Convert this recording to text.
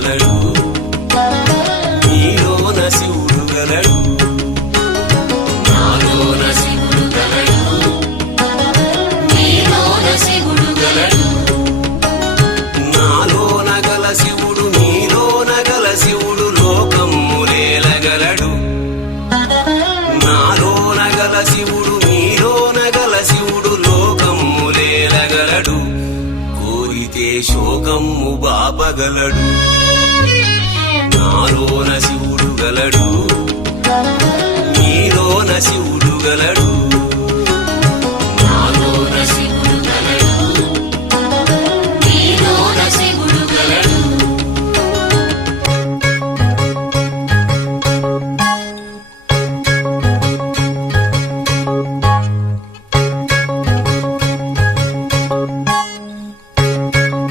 గలడు నీలోన శివుడు గలడు నాలోన శివుడు గలడు నీలోన శివుడు గలడు నాలోన గల శివుడు నీలోన గల శివుడు లోకమ్ములేలగలడు నాలోన గల శివుడు నీలోన గల శివుడు లోకమ్ములేలగలడు కోరితే శోకమ్ము బాపగలడు నాలోన శివుడు గలడు నీలోన శివుడు గలడు